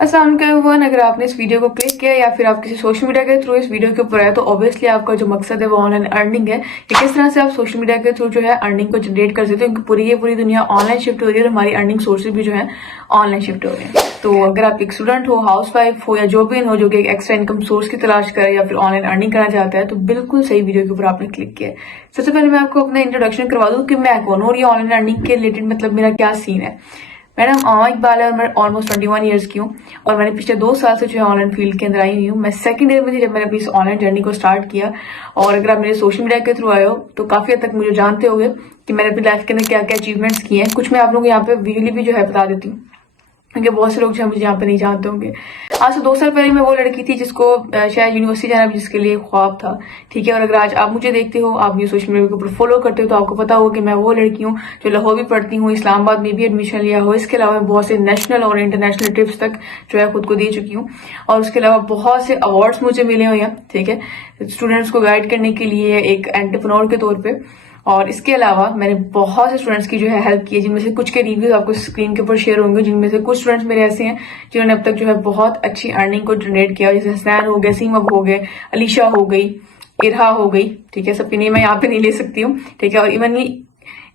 अस्सलाम वालेकुम। अगर आपने इस वीडियो को क्लिक किया या फिर आप किसी सोशल मीडिया के थ्रू इस वीडियो के ऊपर आए तो ऑब्वियसली आपका जो मकसद है वो ऑनलाइन अर्निंग है कि किस तरह से आप सोशल मीडिया के थ्रू जो है अर्निंग को जनरेट कर सकते हो, क्योंकि पूरी दुनिया ऑनलाइन शिफ्ट हो रही है और हमारी अर्निंग सोर्सेज भी जो है ऑनलाइन शिफ्ट हो रहे हैं। तो अगर आप एक स्टूडेंट हो, हाउसवाइफ हो या जो भी हो जो कि एक एक्स्ट्रा इनकम सोर्स की तलाश करे या फिर ऑनलाइन अर्निंग करना चाहता है तो बिल्कुल सही वीडियो के ऊपर आपने क्लिक किया है। सबसे पहले मैं आपको अपना इंट्रोडक्शन करवा दूं कि मैं कौन हूं और ये ऑनलाइन अर्निंग के रिलेटेड मतलब मेरा क्या सीन है। मेरा नाम आमा इकबाल है और मैं ऑलमोस्ट 21 ईयर्स की हूँ और मैंने पिछले 2 साल से जो है ऑनलाइन फील्ड के अंदर आई हुई हूँ। मैं सेकंड ईयर में थी जब मैंने अपनी इस ऑनलाइन जर्नी को स्टार्ट किया। और अगर आप मेरे सोशल मीडिया के थ्रू आए हो तो काफी हद तक मुझे जानते होंगे कि मैंने अपनी लाइफ के अंदर क्या क्या अचीवमेंट्स किए हैं। कुछ मैं आप लोगों को यहाँ पे विजुअली भी जो है बता देती हूँ क्योंकि बहुत से लोग जो मुझे यहाँ पे नहीं जानते होंगे। आज से 2 साल पहले मैं वो लड़की थी जिसको शायद यूनिवर्सिटी जाना भी जिसके लिए ख्वाब था, ठीक है। और अगर आज आप मुझे देखते हो, आप मुझे सोशल मीडिया के ऊपर फॉलो करते हो तो आपको पता होगा कि मैं वो लड़की हूँ जो लाहौर भी पढ़ती हूँ, इस्लामाबाद में भी एडमिशन लिया हो। इसके अलावा मैं बहुत से नेशनल और इंटरनेशनल ट्रिप्स तक जो है खुद को दे चुकी हूँ और उसके अलावा बहुत से अवार्ड्स मुझे मिले हुए हैं, ठीक है, स्टूडेंट्स को गाइड करने के लिए एक एंटरप्रेन्योर के तौर पर। और इसके अलावा मैंने बहुत से स्टूडेंट्स की जो है हेल्प की है, जिनमें से कुछ के रिव्यूज आपको स्क्रीन के ऊपर शेयर होंगे, जिनमें से कुछ स्टूडेंट्स मेरे ऐसे हैं जिन्होंने अब तक जो है बहुत अच्छी अर्निंग को जनरेट किया, जैसे हसनैन हो गए, सीमब हो गए, अलीशा हो गई, इरहा हो गई, ठीक है। सबके नेम मैं यहाँ पे नहीं ले सकती हूँ, ठीक है। और इवन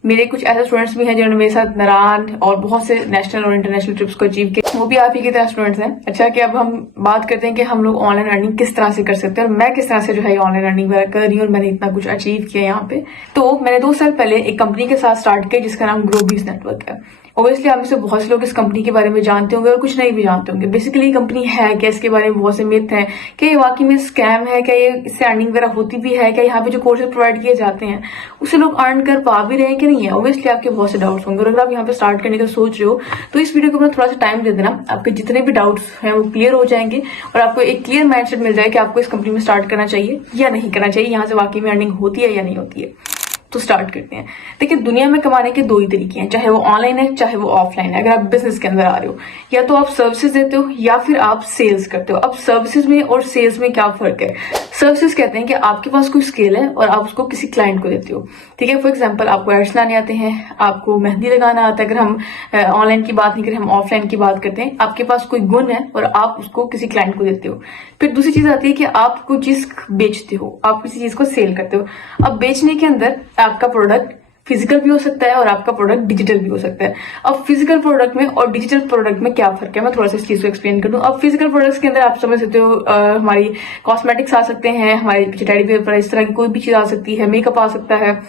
मेरे कुछ ऐसे स्टूडेंट्स भी हैं जिन्होंने मेरे साथ नारान और बहुत से नेशनल और इंटरनेशनल ट्रिप्स को अचीव किया, वो भी आप ही की तरह स्टूडेंट्स हैं। अच्छा कि अब हम बात करते हैं कि हम लोग ऑनलाइन अर्निंग किस तरह से कर सकते हैं और मैं किस तरह से जो है ऑनलाइन अर्निंग वगैरह कर रही हूँ और मैंने इतना कुछ अचीव किया यहाँ पे। तो मैंने 2 साल पहले एक कंपनी के साथ स्टार्ट किया जिसका नाम ग्रोबीज नेटवर्क है। ऑब्वियसली आप में से बहुत से लोग इस कंपनी के बारे में जानते होंगे और कुछ नहीं भी जानते होंगे। बेसिकली कंपनी है क्या, इसके बारे में बहुत से मिथ हैं। क्या ये वाकई में स्कैम है, क्या ये इससे अर्निंग वगैरह होती भी है, क्या यहाँ पे जो कोर्सेज प्रोवाइड किए जाते हैं उससे लोग अर्न कर पा भी रहे हैं कि नहीं है। ऑब्वियसली आपके बहुत से डाउट्स होंगे और अगर आप यहाँ पे स्टार्ट करने का सोच रहे हो तो इस वीडियो को अपना थोड़ा सा टाइम दे देना, आपके जितने भी डाउट्स हैं वो क्लियर हो जाएंगे और आपको एक क्लियर माइंडसेट मिल जाए कि आपको इस कंपनी में स्टार्ट करना चाहिए या नहीं करना चाहिए, यहाँ से वाकई में अर्निंग होती है या नहीं होती है। तो स्टार्ट करते हैं। देखिए, दुनिया में कमाने के 2 ही तरीके हैं, चाहे वो ऑनलाइन है चाहे वो ऑफलाइन है। अगर आप बिजनेस के अंदर आ रहे हो, या तो आप सर्विसेज देते हो या फिर आप सेल्स करते हो। अब सर्विसेज में और सेल्स में क्या फर्क है? सर्विसेज कहते हैं कि आपके पास कोई स्किल है और आप उसको किसी क्लाइंट को देते हो, ठीक है। फॉर एग्जाम्पल आपको एड्स लाने आते हैं, आपको मेहंदी लगाना आता है। अगर हम ऑनलाइन की बात नहीं करें, हम ऑफलाइन की बात करते हैं, आपके पास कोई गुण है और आप उसको किसी क्लाइंट को देते हो। फिर दूसरी चीज आती है कि आप कोई चीज बेचते हो, आप किसी चीज को सेल करते हो। अब बेचने के अंदर आपका प्रोडक्ट फिजिकल भी हो सकता है और आपका प्रोडक्ट डिजिटल भी हो सकता है। अब फिजिकल प्रोडक्ट में और डिजिटल प्रोडक्ट में क्या फर्क है, मैं थोड़ा सा इस चीज को एक्सप्लेन कर दूं। अब फिजिकल प्रोडक्ट्स के अंदर आप समझ सकते हो हमारी कॉस्मेटिक्स आ सकते हैं, हमारे टेडी बियर पर इस तरह की कोई भी चीज आ सकती है, मेकअप आ सकता है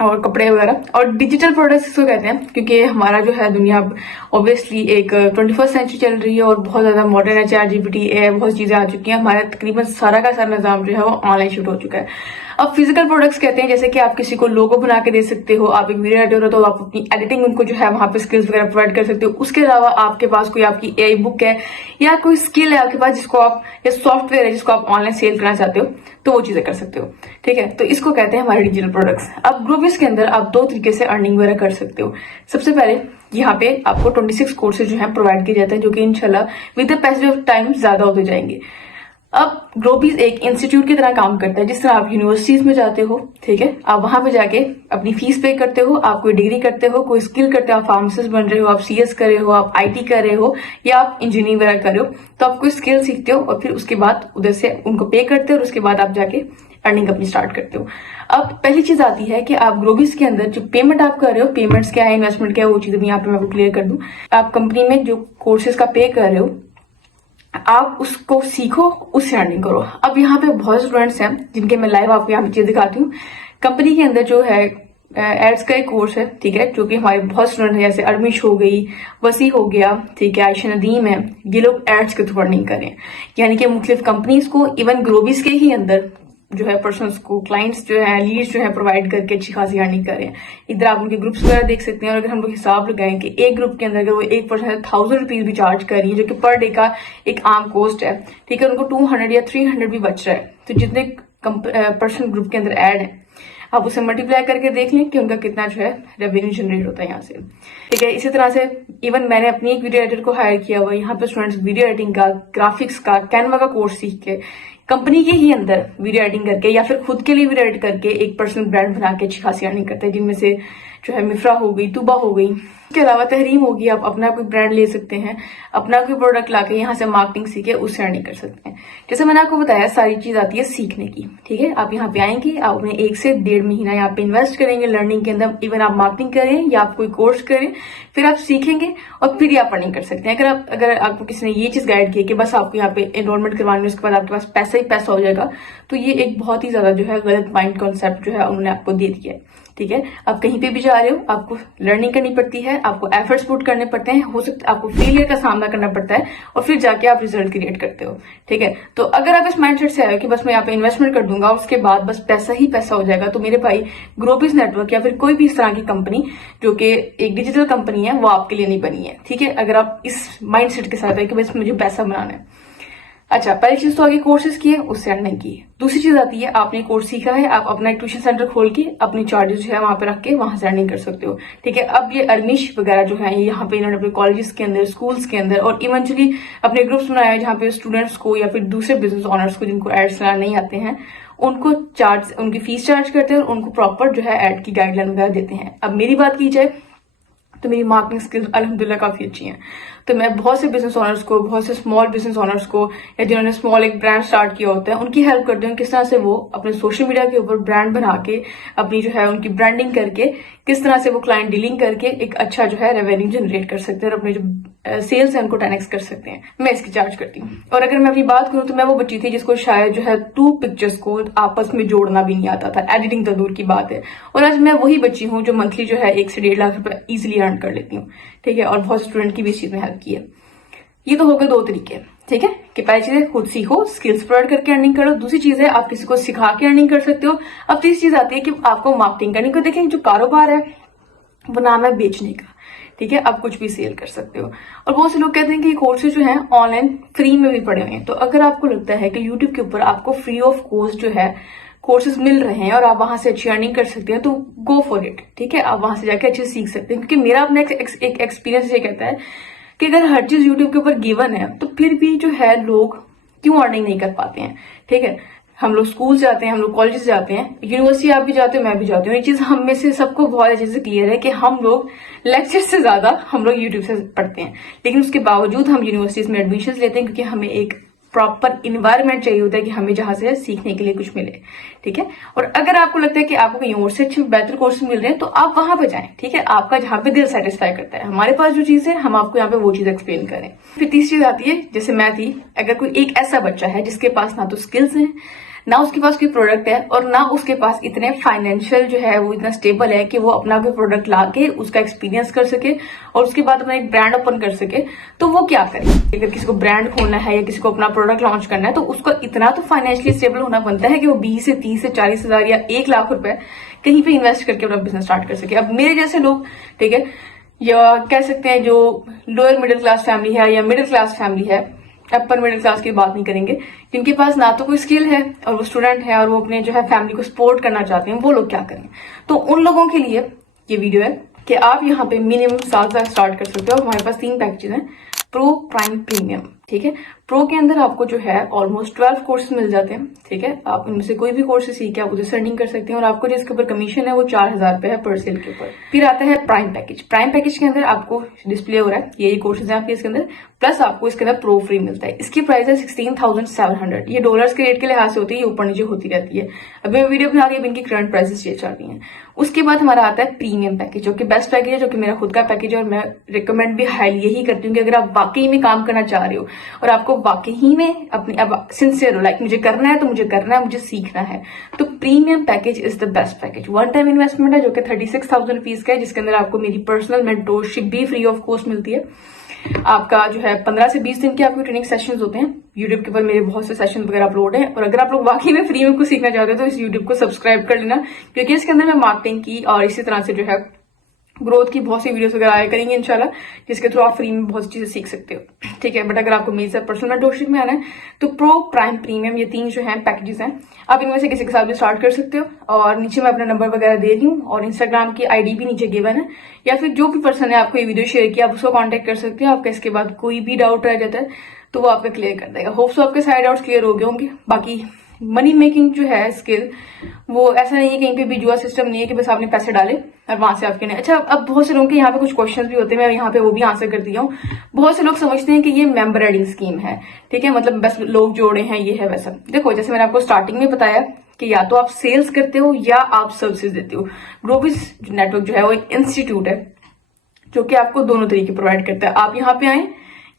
और कपड़े वगैरह। और डिजिटल प्रोडक्ट्स इसको कहते हैं क्योंकि हमारा जो है दुनिया ऑब्वियसली एक 21st सेंचुरी चल रही है और बहुत ज्यादा मॉडर्न है, चैट जीपीटी है, बहुत चीजें आ चुकी हैं। हमारा तकरीबन सारा का सारा निजाम जो है वो ऑनलाइन शिफ्ट हो चुका है। अब फिजिकल प्रोडक्ट्स कहते हैं जैसे कि आप किसी को लोगो बना के दे सकते हो, आप एक वीडियो एडिटर हो तो आप अपनी एडिटिंग उनको जो है वहां पे स्किल्स वगैरह प्रोवाइड कर सकते हो। उसके अलावा आपके पास कोई आपकी एआई बुक है या कोई स्किल है आपके पास जिसको आप, या सॉफ्टवेयर है जिसको आप ऑनलाइन सेल करना चाहते हो, तो वो चीजें कर सकते हो, ठीक है। तो इसको कहते हैं हमारे डिजिटल प्रोडक्ट्स। अब ग्रोबीज के अंदर आप 2 तरीके से अर्निंग वगैरह कर सकते हो। सबसे पहले यहाँ पे आपको 26 कोर्सेज जो है प्रोवाइड किए जाते हैं जो कि इंशाल्लाह with the passage of time ज्यादा होते जाएंगे। अब ग्रोबीज एक इंस्टीट्यूट की तरह काम करता है। जिस तरह आप यूनिवर्सिटीज में जाते हो, ठीक है, आप वहां पे जाके अपनी फीस पे करते हो, आप कोई डिग्री करते हो, कोई स्किल करते हो, आप फार्मासिस्ट बन रहे हो, आप सीएस कर रहे हो, आप आईटी कर रहे हो या आप इंजीनियरिंग वगैरह कर रहे हो, तो आप कोई स्किल सीखते हो और फिर उसके बाद उधर से उनको पे करते हो और उसके बाद आप जाके अर्निंग अपनी स्टार्ट करते हो। अब पहली चीज आती है कि आप ग्रोबीज के अंदर जो पेमेंट आप कर रहे हो, पेमेंट्स क्या है, इन्वेस्टमेंट क्या है, वो चीज भी यहाँ पे मैं आपको क्लियर कर दूं। आप कंपनी में जो कोर्सेज का पे कर रहे हो आप उसको सीखो, उससे अर्निंग करो। अब यहाँ पे बहुत स्टूडेंट्स हैं जिनके मैं लाइव आपको यहाँ पे चीज दिखाती हूँ। कंपनी के अंदर जो है एड्स का एक कोर्स है, ठीक है, जो कि हमारे बहुत स्टूडेंट है, जैसे अरमिश हो गई, वसी हो गया, ठीक है, आयशा नदीम है, ये लोग एड्स के थ्रू अर्निंग कर रहे हैं। यानी कि मुख्तलिफ कंपनीज को, इवन ग्रोबीज के ही अंदर जो है पर्सनस को, क्लाइंट्स जो है, लीड्स जो है प्रोवाइड करके अच्छी खासी अर्निंग कर रहे हैं। इधर आप उनके ग्रुप्स वगैरह देख सकते हैं और अगर हम लोग हिसाब लगाएं कि एक ग्रुप के अंदर अगर वो एक पर्सन 1000 रुपीज भी चार्ज कर रही है, जो कि पर डे का एक आम कॉस्ट है, ठीक है, उनको 200 या 300 भी बच रहा है। तो जितने पर्सन ग्रुप के अंदर ऐड है आप उसे मल्टीप्लाई करके देख लें कि उनका कितना जो है रेवेन्यू जनरेट होता है यहाँ से, ठीक है। इसी तरह से इवन मैंने अपनी एक वीडियो एडिटर को हायर किया हुआ, यहाँ पे स्टूडेंट्स वीडियो एडिटिंग का, ग्राफिक्स का, कैनवा का कोर्स सीख के कंपनी के ही अंदर वीडियो एडिटिंग करके या फिर खुद के लिए वीडियो एडिट करके एक पर्सनल ब्रांड बना के अच्छी खासी अर्निंग करते हैं, जिनमें से जो है मिफ्रा हो गई, तुबा हो गई, इसके अलावा तहरीम होगी, आप अपना कोई ब्रांड ले सकते हैं, अपना कोई प्रोडक्ट लाके यहाँ से मार्केटिंग सीखे उससे अर्निंग कर सकते हैं। जैसे मैंने आपको बताया सारी चीज आती है सीखने की, ठीक है। आप यहाँ पे आएंगे, आप अपने 1 से 1.5 महीना यहाँ पे इन्वेस्ट करेंगे लर्निंग के अंदर। इवन आप मार्केटिंग करें या आप कोई कोर्स करें, फिर आप सीखेंगे और फिर आप अर्निंग कर सकते हैं। अगर आपको किसी ने ये चीज गाइड की कि बस आपको यहाँ पे एनरोलमेंट करवानी है, उसके बाद आपके पास पैसा ही पैसा हो जाएगा, तो ये एक बहुत ही ज्यादा जो है गलत माइंड कॉन्सेप्ट जो है उन्होंने आपको दे दिया है, ठीक है। आप कहीं पे भी जा रहे हो, आपको लर्निंग करनी पड़ती है, आपको एफर्ट्स पुट करने पड़ते हैं, हो सकता है आपको फेलियर का सामना करना पड़ता है और फिर जाके आप रिजल्ट क्रिएट करते हो, ठीक है। तो अगर आप इस माइंडसेट से आए हो कि बस मैं यहाँ पे इन्वेस्टमेंट कर दूंगा उसके बाद बस पैसा ही पैसा हो जाएगा, तो मेरे भाई ग्रोबिस नेटवर्क या फिर कोई भी इस तरह की कंपनी जो कि एक डिजिटल कंपनी है वो आपके लिए नहीं बनी है, ठीक है। अगर आप इस माइंडसेट के साथ है कि बस मुझे पैसा बनाना है। अच्छा, पहली चीज तो आगे कोर्सेज की है, उससे अर्निंग की है। दूसरी चीज आती है आपने कोर्स सीखा है, आप अपना एक ट्यूशन सेंटर खोल के अपनी चार्जेस जो है वहां पे रख के वहां से अर्निंग कर सकते हो, ठीक है। अब ये अर्निश वगैरह जो है यहाँ पे इन्होंने अपने कॉलेजेस के अंदर, स्कूल्स के अंदर और इवेंचुअली अपने ग्रुप्स बनाए जहाँ पे स्टूडेंट्स को या फिर दूसरे बिजनेस ऑनर्स को जिनको एड्स चलाना नहीं आते हैं उनको उनकी फीस चार्ज करते हैं और उनको प्रॉपर जो है एड की गाइडलाइन वगैरह देते हैं। अब मेरी बात की जाए तो मेरी मार्केटिंग स्किल्स अल्हम्दुलिल्लाह काफी अच्छी हैं, तो मैं बहुत से बिजनेस ऑनर्स को, बहुत से स्मॉल बिजनेस ऑनर्स को या जिन्होंने स्मॉल एक ब्रांड स्टार्ट किया होता है उनकी हेल्प करती हूँ किस तरह से वो अपने सोशल मीडिया के ऊपर ब्रांड बना के अपनी जो है उनकी ब्रांडिंग करके किस तरह से वो क्लाइंट डीलिंग करके एक अच्छा जो है रेवेन्यू जनरेट कर सकते हैं और अपने जो सेल्स है उनको 10x कर सकते हैं। मैं इसकी चार्ज करती हूँ। और अगर मैं अपनी बात करूँ तो मैं वो बच्ची थी जिसको शायद जो है 2 पिक्चर्स को आपस में जोड़ना भी नहीं आता था, एडिटिंग तो दूर की बात है। और आज मैं वही बच्ची हूँ जो मंथली जो है 1 से 1.5 लाख रुपए इजिली अर्न कर लेती हूँ, ठीक है। और बहुत स्टूडेंट की भी इस चीज में हेल्प की है। ये तो हो गए 2 तरीके, ठीक है, कि पहली चीज है खुद सीखो, स्किल्स प्रोवाइड करके अर्निंग करो। दूसरी चीज है आप किसी को सिखा के अर्निंग कर सकते हो। अब तीसरी चीज आती है कि आपको मार्केटिंग करनी। को देखें, जो कारोबार है वो नाम है बेचने का, ठीक है। आप कुछ भी सेल कर सकते हो। और बहुत से लोग कहते हैं कि कोर्सेज जो है ऑनलाइन फ्री में भी पड़े हुए हैं, तो अगर आपको लगता है कि यूट्यूब के ऊपर आपको फ्री ऑफ कॉस्ट जो है कोर्सेज मिल रहे हैं और आप वहां से अच्छी अर्निंग कर सकते हैं तो गो फॉर इट, ठीक है। आप वहां से जाके अच्छे सीख सकते हैं, क्योंकि मेरा अपना एक एक्सपीरियंस ये कहता है कि अगर हर चीज यूट्यूब के ऊपर गिवन है तो फिर भी जो है लोग क्यों अर्निंग नहीं कर पाते हैं, ठीक है। हम लोग स्कूल जाते हैं, हम लोग कॉलेज जाते हैं, यूनिवर्सिटी आप भी जाते हो, मैं भी जाती हूँ। ये चीज हम में से सबको बहुत अच्छे से क्लियर है कि हम लोग लेक्चर से ज्यादा हम लोग यूट्यूब से पढ़ते हैं, लेकिन उसके बावजूद हम यूनिवर्सिटीज में एडमिशन लेते हैं क्योंकि हमें एक प्रॉपर इन्वायरमेंट चाहिए होता है कि हमें जहां से सीखने के लिए कुछ मिले, ठीक है। और अगर आपको लगता है कि आपको कहीं और से अच्छे बेहतर कोर्स मिल रहे हैं तो आप वहां पे जाएं, ठीक है। आपका जहां पे दिल सेटिस्फाई करता है, हमारे पास जो चीज है हम आपको यहाँ पे वो चीज एक्सप्लेन करें। फिर तीसरी चीज आती है, जैसे मैं थी, अगर कोई एक ऐसा बच्चा है जिसके पास ना तो स्किल्स है, ना उसके पास कोई प्रोडक्ट है और ना उसके पास इतने फाइनेंशियल जो है वो इतना स्टेबल है कि वो अपना कोई प्रोडक्ट लाके उसका एक्सपीरियंस कर सके और उसके बाद अपना एक ब्रांड ओपन कर सके, तो वो क्या करे। अगर किसी को ब्रांड खोलना है या किसी को अपना प्रोडक्ट लॉन्च करना है तो उसको इतना तो फाइनेंशियली स्टेबल होना बनता है कि वो 20 से 30 से 40 हजार या 1 लाख रुपए कहीं पे इन्वेस्ट करके अपना बिजनेस स्टार्ट कर सके। अब मेरे जैसे लोग, ठीक है, या कह सकते हैं जो लोअर मिडिल क्लास फैमिली है या मिडिल क्लास फैमिली है, अपर मिडिल क्लास की बात नहीं करेंगे, जिनके पास ना तो कोई स्किल है और वो स्टूडेंट है और वो अपने जो है फैमिली को सपोर्ट करना चाहते हैं, वो लोग क्या करें। तो उन लोगों के लिए ये वीडियो है कि आप यहाँ पे मिनिमम 7,000 स्टार्ट कर सकते हो। हमारे पास 3 पैकेजेस हैं, प्रो, प्राइम, प्रीमियम, ठीक है। प्रो के अंदर आपको जो है ऑलमोस्ट 12 कोर्सेज मिल जाते हैं, ठीक है। आप इनमें से कोई भी कोर्स सीख के आप उसे अर्निंग कर सकते हैं और आपको जिसके ऊपर कमीशन है वो 4,000 रुपए है पर सेल के ऊपर। फिर आता है प्राइम पैकेज। प्राइम पैकेज के अंदर आपको डिस्प्ले हो रहा है ये कोर्सेज है आपके इसके अंदर, प्लस आपको इसके अंदर प्रो फ्री मिलता है। इसकी प्राइस है 16,700। ये डॉलर्स के रेट के लिहाज से होती है, ये ऊपर नीचे होती रहती है। अभी मैं वीडियो बना रही हूँ, इनकी करंट प्राइसेस ये चल रही हैं। उसके बाद हमारा आता है प्रीमियम पैकेज, जो कि बेस्ट पैकेज है, जो कि मेरा खुद का पैकेज है और मैं रिकमेंड भी हाईली यही करती हूँ कि अगर आप वाकई में काम करना चाह रहे हो और आपको वाकई में अपनी अब सिंसियर हो, लाइक मुझे करना है तो मुझे करना है, मुझे सीखना है, तो premium package is the best package. 1 time investment है जो कि 36,000 रुपीज का है, जिसके अंदर आपको मेरी पर्सनल मेंटोरशिप भी फ्री ऑफ कॉस्ट मिलती है। आपका जो है 15 से 20 दिन के आपके ट्रेनिंग सेशंस होते हैं। यूट्यूब के ऊपर मेरे बहुत से सेशन वगैरह अपलोड हैं और अगर आप लोग वाकई में फ्री में कुछ सीखना चाहते हो तो इस यूट्यूब को सब्सक्राइब कर लेना, क्योंकि इसके अंदर मैं मार्केटिंग की और इसी तरह से जो है ग्रोथ की बहुत सी वीडियोस वगैरह आया करेंगे इंशाल्लाह, जिसके थ्रू आप फ्री में बहुत सी चीजें सीख सकते हो, ठीक है। बट अगर आपको मेरे साथ पर्सनल मेंटरशिप में आना है तो प्रो, प्राइम, प्रीमियम ये 3 जो है पैकेजेस हैं, आप इनमें से किसी के साथ भी स्टार्ट कर सकते हो। और नीचे मैं अपना नंबर वगैरह दे रही हूँ और इंस्टाग्राम की आईडी भी नीचे गिवन है, या फिर जो भी पर्सन है आपको ये वीडियो शेयर किया आप उसको कॉन्टेक्ट कर सकते हो। आपका इसके बाद कोई भी डाउट रह जाता है तो वो आपका क्लियर कर देगा। होप्स आपके सारे डाउट्स क्लियर हो गए होंगे। बाकी मनी मेकिंग जो है स्किल, वो ऐसा नहीं है कहीं पे भी जुआ सिस्टम नहीं है कि बस आपने पैसे डाले और वहां से आपके नहीं। अच्छा, अब बहुत से लोगों के यहाँ पे कुछ क्वेश्चंस भी होते हैं, मैं यहाँ पे वो भी आंसर कर दिया हूँ। बहुत से लोग समझते हैं कि ये मेंबर एडिंग स्कीम है, ठीक है, मतलब बस लोग जोड़े हैं, ये है वैसा। देखो, जैसे मैंने आपको स्टार्टिंग में बताया कि या तो आप सेल्स करते हो या आप सर्विसेज देते हो। ग्रोबिस नेटवर्क जो है वो एक इंस्टीट्यूट है जो कि आपको दोनों तरीके प्रोवाइड करता है। आप यहाँ पे आए,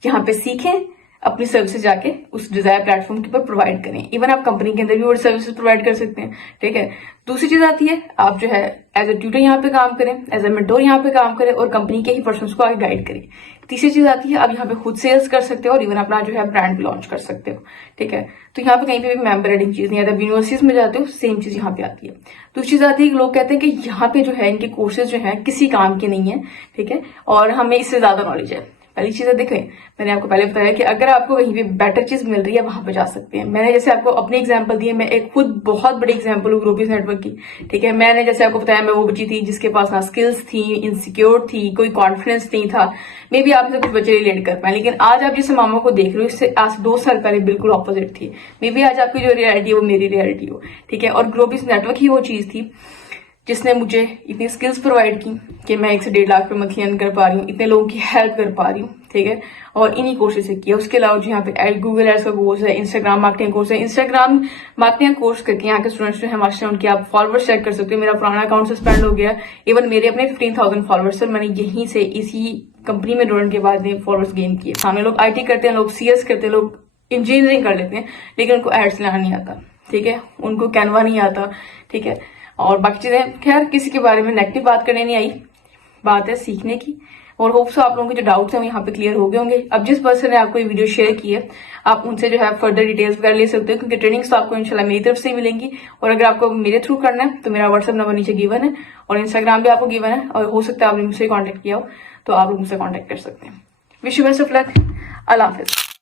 यहाँ पे सीखें, अपनी सर्विसेज जाके उस डिजायर प्लेटफॉर्म के ऊपर प्रोवाइड करें। इवन आप कंपनी के अंदर भी वो सर्विसेज प्रोवाइड कर सकते हैं, ठीक है। दूसरी चीज आती है, आप जो है एज ए ट्यूटर यहाँ पे काम करें, एज ए मेंटोर यहाँ पे काम करें और कंपनी के ही पर्सन्स को आगे गाइड करें। तीसरी चीज आती है, आप यहाँ पे खुद सेल्स कर सकते हो और इवन अपना जो है ब्रांड भी लॉन्च कर सकते हो, ठीक है। तो यहाँ पे कहीं पे भी मेंबर एडिंग चीज नहीं आता। यूनिवर्सिटीज में जाते हो, सेम चीज यहाँ पे आती है। दूसरी चीज आती है कि लोग कहते हैं कि यहाँ पे जो है इनके कोर्सेज जो है किसी काम के नहीं है, ठीक है, और हमें इससे ज्यादा नॉलेज है। पहली चीज है, देखें, मैंने आपको पहले बताया कि अगर आपको कहीं पे बेटर चीज मिल रही है वहां पे जा सकते हैं। मैंने जैसे आपको अपने एग्जांपल दिए, मैं एक खुद बहुत बड़ी एग्जांपल हूँ ग्रोबिस नेटवर्क की, ठीक है। मैंने जैसे आपको बताया, मैं वो बच्ची थी जिसके पास ना स्किल्स थी, इनसिक्योर थी, कोई कॉन्फिडेंस नहीं था। मे बी आप कुछ बच्चे रिलेट कर पाए, लेकिन आज आप जिस मामा को देख रहे हो, इससे आज 2 साल पहले बिल्कुल ऑपोजिट थी। मे बी आज आपकी जो रियलिटी है वो मेरी रियलिटी हो, ठीक है। और ग्रोबिस नेटवर्क ही वो चीज थी जिसने मुझे इतनी स्किल्स प्रोवाइड की कि मैं 1 से 1.5 लाख रुपए मंथली अर्न कर पा रही हूँ, इतने लोगों की हेल्प कर पा रही हूँ, ठीक है। और इन्हीं कोर्सेज से किया। उसके अलावा जो यहाँ पे गूगल एड्स का कोर्स है, इंस्टाग्राम मार्केटिंग कोर्स है। इंस्टाग्राम मार्केटिंग कोर्स करके यहाँ के स्टूडेंट्स जो है मास्टर, उनके आप फॉलोअर्स चेक कर सकते हो। मेरा पुराना अकाउंट सस्पेंड हो गया, इवन मेरे अपने 15,000 फॉलोअर्स सर मैंने यहीं से इसी कंपनी में जुड़ने के बाद फॉलोअर्स गेन किए। सामने लोग IT करते हैं, लोग CS करते हैं, लोग इंजीनियरिंग कर लेते हैं, लेकिन उनको एड्स लाना नहीं आता, ठीक है, उनको कैनवा नहीं आता, ठीक है। और बाकी चीजें, खैर किसी के बारे में नेगेटिव बात करने नहीं आई, बात है सीखने की। और होप सो आप लोगों के जो डाउट्स हैं वो यहाँ पे क्लियर हो गए होंगे। अब जिस पर्सन ने आपको ये वीडियो शेयर की है, आप उनसे जो है फर्दर डिटेल्स वगैरह ले सकते हो, क्योंकि ट्रेनिंग्स तो आपको इंशाल्लाह मेरी तरफ से ही मिलेंगी। और अगर आपको मेरे थ्रू करना है तो मेरा व्हाट्सएप नंबर नीचे गिवन है और इंस्टाग्राम भी आपको गिवन है, और हो सकता है आपने मुझसे कॉन्टेक्ट किया हो तो आप मुझसे कॉन्टेक्ट कर सकते हैं। Wish you best of luck. Allah Hafiz.